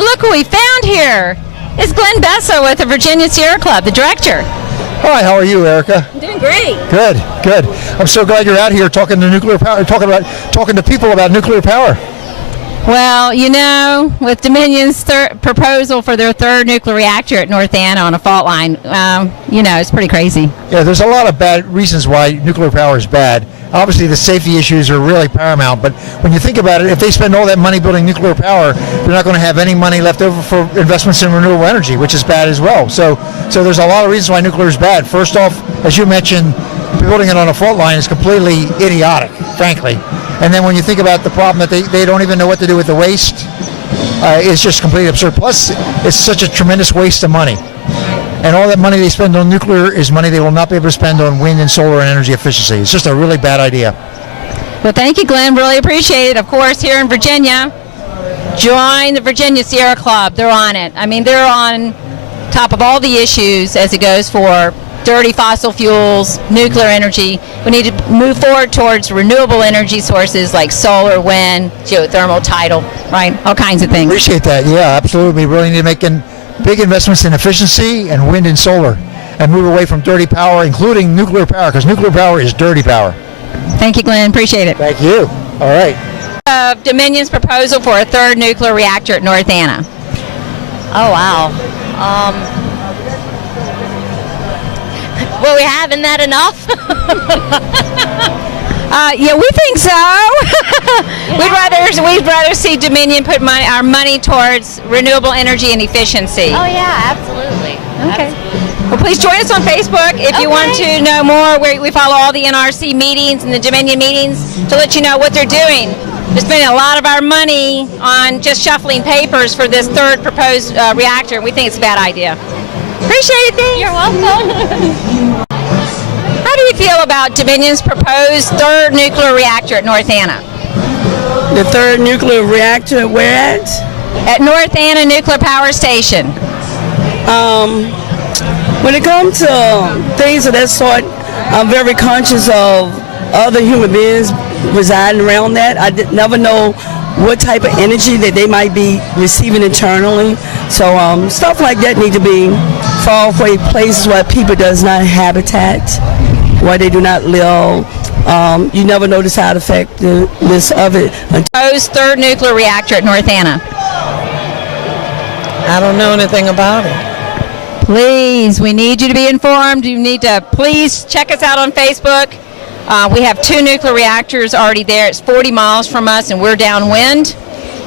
look who we found here. It's Glenn Bessa with the Virginia Sierra Club, the director. Hi, how are you, Erica? I'm doing great. Good. I'm so glad you're out here talking to nuclear power, talking to people about nuclear power. Well, with Dominion's proposal for their third nuclear reactor at North Anna on a fault line, it's pretty crazy. Yeah, there's a lot of bad reasons why nuclear power is bad. Obviously, the safety issues are really paramount, but when you think about it, if they spend all that money building nuclear power, they're not going to have any money left over for investments in renewable energy, which is bad as well. So there's a lot of reasons why nuclear is bad. First off, as you mentioned, building it on a fault line is completely idiotic, frankly. And then when you think about the problem that they don't even know what to do with the waste, it's just completely absurd. Plus, it's such a tremendous waste of money. And all that money they spend on nuclear is money they will not be able to spend on wind and solar and energy efficiency. It's just a really bad idea. Well, thank you, Glenn. Really appreciate it. Of course, here in Virginia, join the Virginia Sierra Club. They're on it. I mean, they're on top of all the issues as it goes for dirty fossil fuels, nuclear energy. We need to move forward towards renewable energy sources like solar, wind, geothermal, tidal, right? All kinds of things. Appreciate that. Yeah, absolutely. We really need to make big investments in efficiency and wind and solar and move away from dirty power, including nuclear power, because nuclear power is dirty power. Thank you, Glenn. Appreciate it. Thank you. All right. Dominion's proposal for a third nuclear reactor at North Anna. Oh, wow. Well, we have, isn't that enough? Yeah, we think so. We'd rather see Dominion put our money towards renewable energy and efficiency. Oh, yeah, absolutely. Okay. Well, please join us on Facebook if you want to know more. We follow all the NRC meetings and the Dominion meetings to let you know what they're doing. We're spending a lot of our money on just shuffling papers for this third proposed reactor, and we think it's a bad idea. Appreciate it, thanks. You're welcome. How do you feel about Dominion's proposed third nuclear reactor at North Anna? The third nuclear reactor, where at? At North Anna Nuclear Power Station. When it comes to things of that sort, I'm very conscious of other human beings residing around that. I never know what type of energy that they might be receiving internally. So stuff like that need to be far away places where people does not habitat, where they do not live. You never know the side effects of it. Proposed third nuclear reactor at North Anna. I don't know anything about it. Please, we need you to be informed. You need to please check us out on Facebook. We have 2 nuclear reactors already there. It's 40 miles from us, and we're downwind,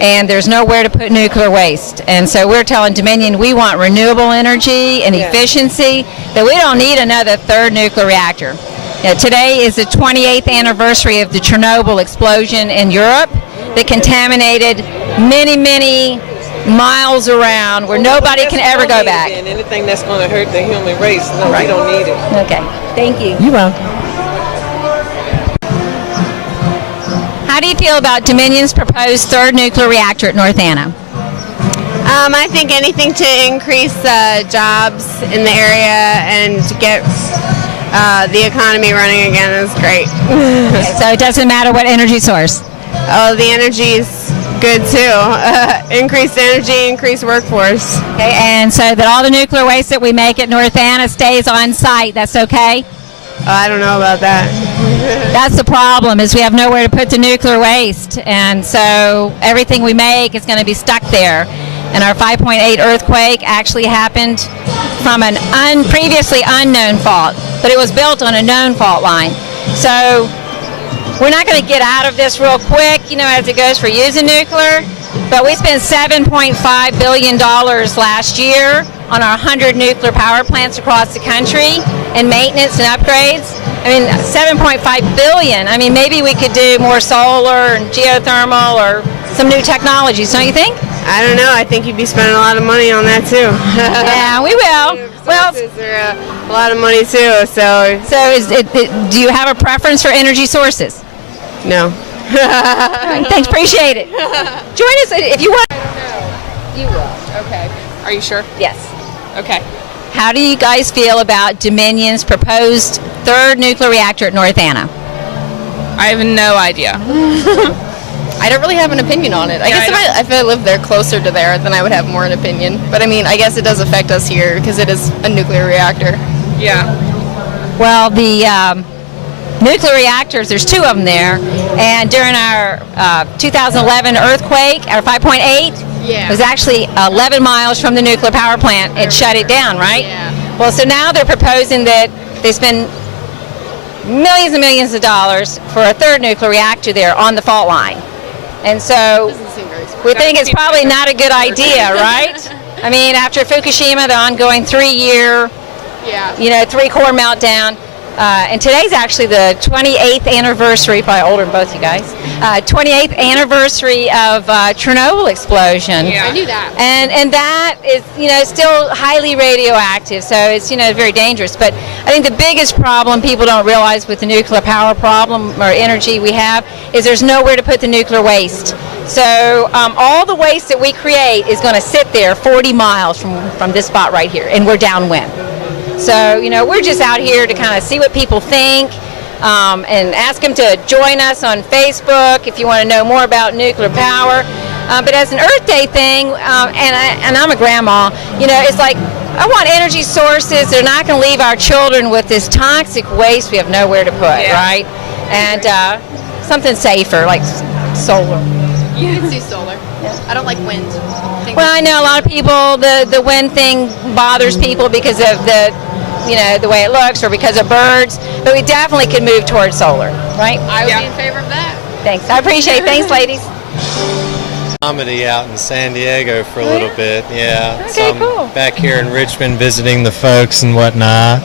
and there's nowhere to put nuclear waste. And so we're telling Dominion we want renewable energy and efficiency, that we don't need another third nuclear reactor. Today is the 28th anniversary of the Chernobyl explosion in Europe that contaminated many, many miles around where nobody can ever go back. And anything that's going to hurt the human race, no, we don't need it. Okay, thank you. You're welcome. How do you feel about Dominion's proposed third nuclear reactor at North Anna? I think anything to increase jobs in the area and to get the economy running again is great. Okay, so it doesn't matter what energy source? Oh, the energy is good too. Increased energy, increased workforce. Okay, and so that all the nuclear waste that we make at North Anna stays on site, that's okay? Oh, I don't know about that. That's the problem, is we have nowhere to put the nuclear waste, and so everything we make is going to be stuck there. And our 5.8 earthquake actually happened from an previously unknown fault, but it was built on a known fault line. So we're not going to get out of this real quick, as it goes for using nuclear, but we spent $7.5 billion last year on our 100 nuclear power plants across the country and maintenance and upgrades. I mean, $7.5 billion. I mean, maybe we could do more solar and geothermal or some new technologies, don't you think? I don't know. I think you'd be spending a lot of money on that too. Yeah, we will. Well, are a lot of money too. So do you have a preference for energy sources? No. Thanks, appreciate it. Join us if you want. You will. Okay. Are you sure? Yes. Okay. How do you guys feel about Dominion's proposed third nuclear reactor at North Anna? I have no idea. I don't really have an opinion on it. I Yeah, guess if I lived there closer to there, then I would have more an opinion. But I mean, I guess it does affect us here because it is a nuclear reactor. Yeah. Well, the nuclear reactors, there's two of them there, and during our 2011 earthquake, our 5.8, Yeah. it was actually 11 miles from the nuclear power plant. It shut it down, right? Yeah. Well, so now they're proposing that they spend millions and millions of dollars for a third nuclear reactor there on the fault line. And so Doesn't seem very smart. we think it's probably not a good idea, right? I mean, after Fukushima, the ongoing 3-year, Yeah. 3-core meltdown. And today's actually the 28th anniversary, probably older than both you guys, 28th anniversary of Chernobyl explosion. Yeah. I knew that. And that is, still highly radioactive, so it's, very dangerous. But I think the biggest problem people don't realize with the nuclear power problem or energy we have is there's nowhere to put the nuclear waste. So all the waste that we create is going to sit there 40 miles from this spot right here, and we're downwind. So, we're just out here to kind of see what people think and ask them to join us on Facebook if you want to know more about nuclear power. But as an Earth Day thing, and I'm a grandma, it's like I want energy sources. They're not going to leave our children with this toxic waste we have nowhere to put, right? And something safer like solar. You can see solar. I don't like wind. Well, I know a lot of people, the wind thing bothers people because of the way it looks or because of birds, but we definitely could move towards solar, right? I would be in favor of that. Thanks. I appreciate it. Thanks, ladies. Comedy out in San Diego for a little bit, yeah. Okay, So I'm cool. back here in Richmond visiting the folks and whatnot.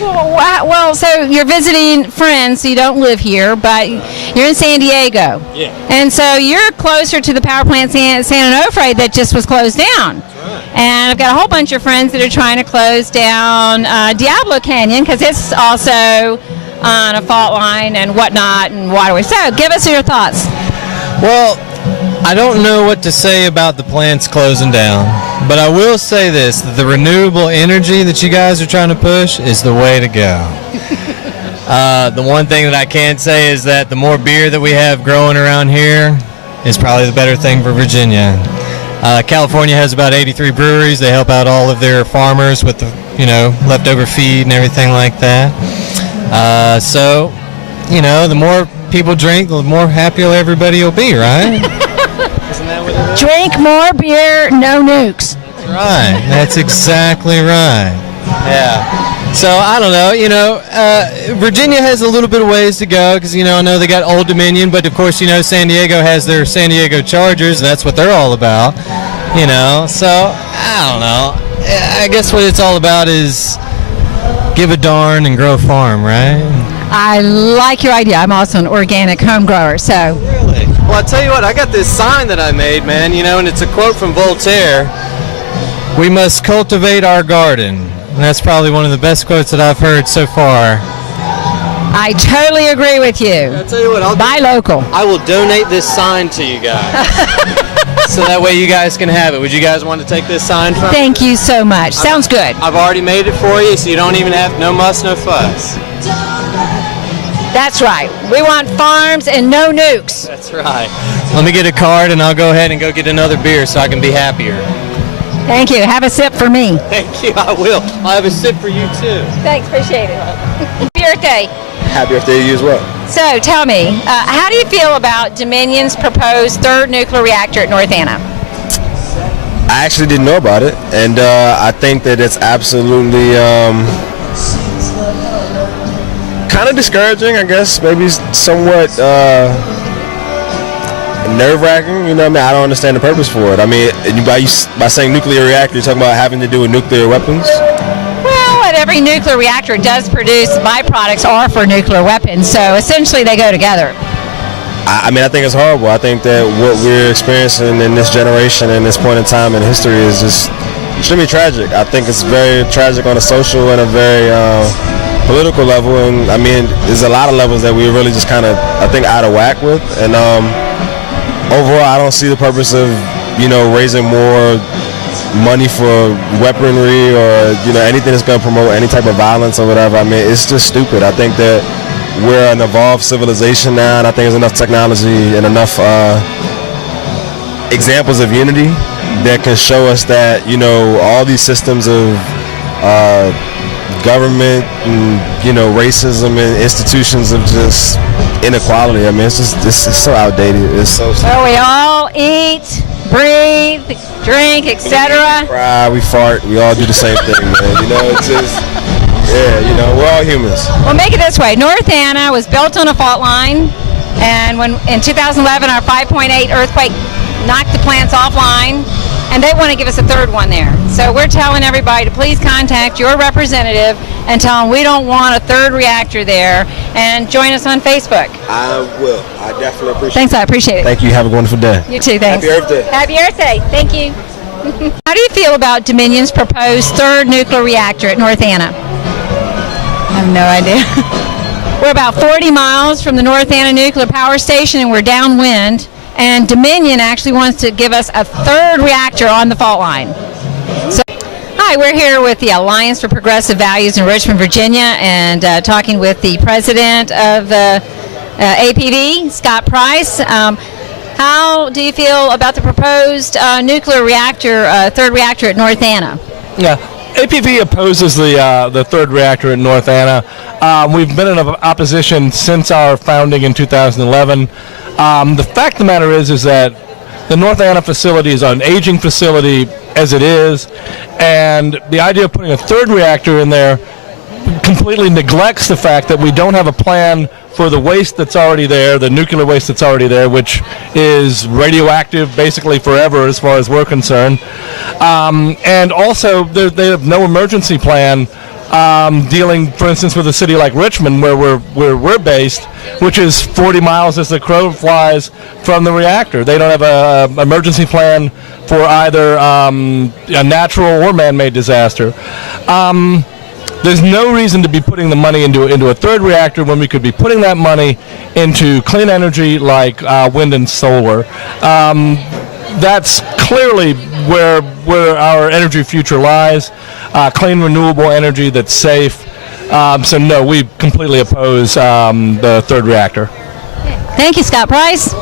Well, so you're visiting friends, so you don't live here, but you're in San Diego. Yeah. And so you're closer to the power plant San Onofre that just was closed down. And I've got a whole bunch of friends that are trying to close down Diablo Canyon because it's also on a fault line and whatnot and waterway. So give us your thoughts. Well, I don't know what to say about the plants closing down, but I will say this, that the renewable energy that you guys are trying to push is the way to go. The one thing that I can say is that the more beer that we have growing around here is probably the better thing for Virginia. California has about 83 breweries. They help out all of their farmers with the, leftover feed and everything like that. So, the more people drink, the more happier everybody will be, right? Isn't that what it is? Drink more beer, no nukes. That's right. That's exactly right. Yeah. So I don't know. Virginia has a little bit of ways to go because I know they got Old Dominion, but of course San Diego has their San Diego Chargers. And that's what they're all about. So I don't know. I guess what it's all about is give a darn and grow a farm, right? I like your idea. I'm also an organic home grower, so. Really? Well, I tell you what, I got this sign that I made, man, and it's a quote from Voltaire. We must cultivate our garden. And that's probably one of the best quotes that I've heard so far. I totally agree with you. I'll tell you what, Buy local. I will donate this sign to you guys. So that way you guys can have it. Would you guys want to take this sign from me? Thank you so much. Sounds good. I've already made it for you, so you don't even have no muss, no fuss. That's right. We want farms and no nukes. That's right. Let me get a card and I'll go ahead and go get another beer so I can be happier. Thank you. Have a sip for me. Thank you, I will. I'll have a sip for you too. Thanks. Appreciate it. Happy birthday. Happy birthday to you as well. So tell me, how do you feel about Dominion's proposed third nuclear reactor at North Anna? I actually didn't know about it, and I think that it's absolutely kind of discouraging, I guess, maybe somewhat nerve-wracking. I don't understand the purpose for it. I mean, by saying nuclear reactor, you're talking about having to do with nuclear weapons? Well, every nuclear reactor does produce byproducts are for nuclear weapons, so essentially they go together. I mean, I think it's horrible. I think that what we're experiencing in this generation and this point in time in history is just extremely tragic. I think it's very tragic on a social and a very political level, and I mean, there's a lot of levels that we're really just kind of, I think, out of whack with. And overall, I don't see the purpose of, raising more money for weaponry or, anything that's going to promote any type of violence or whatever. I mean, it's just stupid. I think that we're an evolved civilization now, and I think there's enough technology and enough examples of unity that can show us that, you know, all these systems of government and, you know, racism and institutions of just inequality. I mean, it's so outdated. It's so. Well, we all eat, breathe, drink, etc. We cry, we fart, we all do the same thing, man. You know, it's just, yeah, you know, we're all humans. Well, make it this way. North Anna was built on a fault line, and when in 2011 our 5.8 earthquake knocked the plants offline, and they want to give us a third one there. So we're telling everybody to please contact your representative and tell them we don't want a third reactor there, and join us on Facebook. I will. I definitely appreciate it. Thanks, I appreciate it. Thank you. Have a wonderful day. You too, thanks. Happy Earth Day. Happy Earth Day. Thank you. How do you feel about Dominion's proposed third nuclear reactor at North Anna? I have no idea. We're about 40 miles from the North Anna Nuclear Power Station, and we're downwind. And Dominion actually wants to give us a third reactor on the fault line. So, hi, we're here with the Alliance for Progressive Values in Richmond, Virginia, and talking with the president of the APV, Scott Price. How do you feel about the proposed nuclear reactor, third reactor at North Anna? Yeah, APV opposes the third reactor at North Anna. We've been in opposition since our founding in 2011. The fact of the matter is that the North Anna facility is an aging facility as it is, and the idea of putting a third reactor in there completely neglects the fact that we don't have a plan for the waste that's already there, the nuclear waste that's already there, which is radioactive basically forever as far as we're concerned. And also, they have no emergency plan dealing, for instance, with a city like Richmond, where we're based, which is 40 miles as the crow flies from the reactor. They don't have an emergency plan for either a natural or man-made disaster. There's no reason to be putting the money into a third reactor when we could be putting that money into clean energy like wind and solar. That's clearly where our energy future lies. Clean, renewable energy that's safe. So no, we completely oppose the third reactor. Thank you, Scott Price.